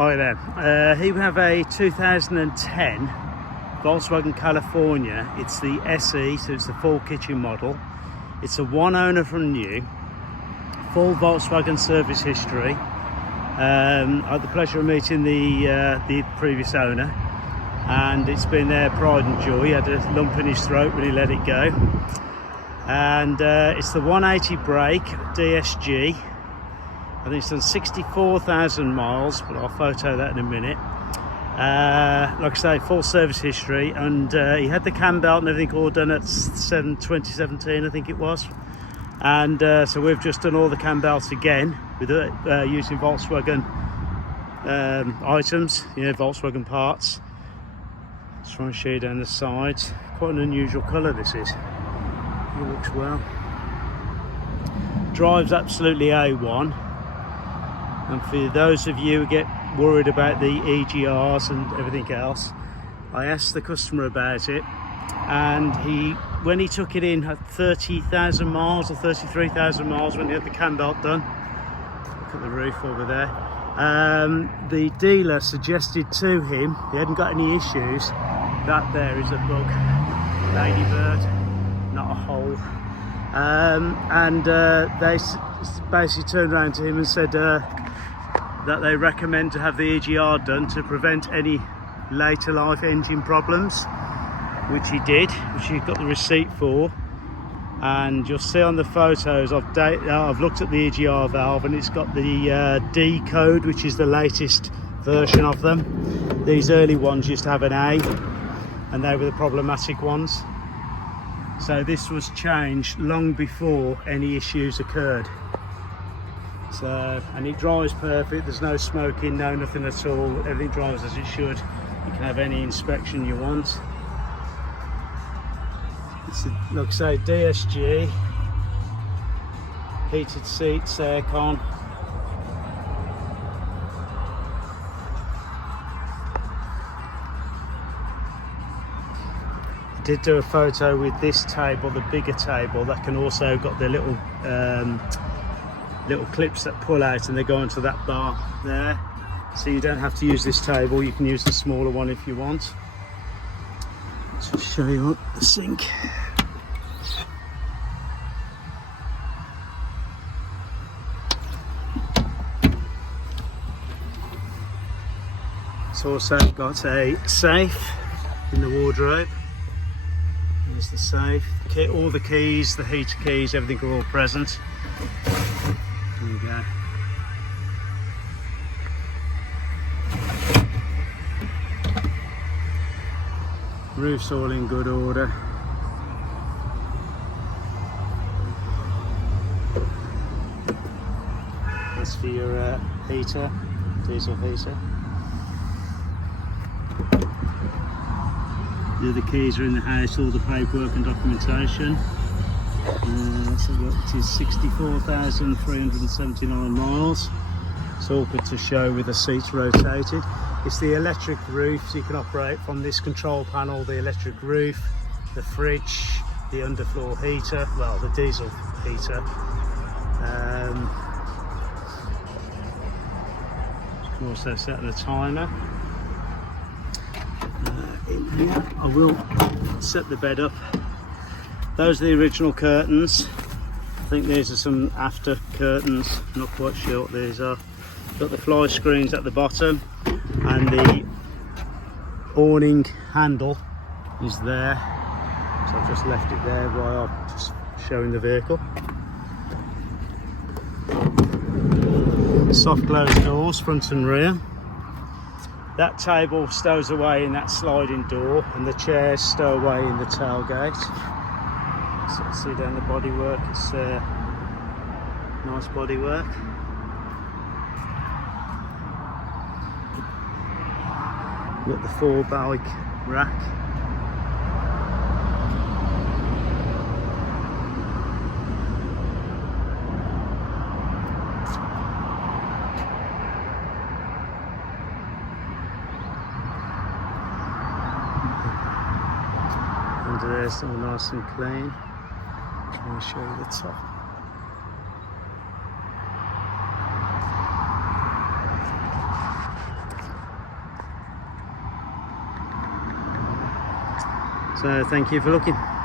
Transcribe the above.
Hi there. Here we have a 2010 Volkswagen California. It's the SE, so it's the full kitchen model. It's a one owner from new, full Volkswagen service history. I had the pleasure of meeting the previous owner, and it's been their pride and joy. He had a lump in his throat when he let it go. And it's the 180 brake DSG. I think it's done 64,000 miles, but I'll photo that in a minute. Like I say, full service history, and he had the Cambelt and everything all done at 2017, I think it was. And so we've just done all the Cambelts again with using Volkswagen items, Volkswagen parts. Just trying to show you down the sides. Quite an unusual colour this is. It looks well. Drives absolutely A1. And for those of you who get worried about the EGRs and everything else, I asked the customer about it, and when he took it in at 30,000 miles or 33,000 miles when he had the Cambelt done, look at the roof over there, the dealer suggested to him, he hadn't got any issues, that there is a bug, ladybird, not a hole. And they basically turned around to him and said that they recommend to have the EGR done to prevent any later life engine problems, which he did, which he got the receipt for. And you'll see on the photos, I've looked at the EGR valve, and it's got the D code, which is the latest version of them. These early ones used to have an A, and they were the problematic ones. So this was changed long before any issues occurred. So, and it drives perfect, there's no smoking, no nothing at all, everything drives as it should. You can have any inspection you want. It's a, like I say, DSG, heated seats, aircon. I did do a photo with this table, the bigger table, that can also got the little clips that pull out and they go into that bar there, so you don't have to use this table, you can use the smaller one if you want. Let's just show you the sink. It's also got a safe in the wardrobe. There's the safe, all the keys, the heater keys, everything are all present. There you go. Roof's all in good order. That's for your heater, diesel heater. The other keys are in the house, all the paperwork and documentation. So it is 64,379 miles. It's all good to show with the seats rotated. It's the electric roof, so you can operate from this control panel, the electric roof, the fridge, the underfloor heater, well, the diesel heater. You can also set the timer. In here, I will set the bed up. Those are the original curtains. I think these are some after curtains, I'm not quite sure what these are. Got the fly screens at the bottom, and the awning handle is there. So I've just left it there while I'm just showing the vehicle. Soft closed doors, front and rear. That table stows away in that sliding door, and the chairs stow away in the tailgate. So you see down the bodywork, it's nice bodywork. Got the 4-bike rack. Under there's all nice and clean. I'll show you the top. So thank you for looking.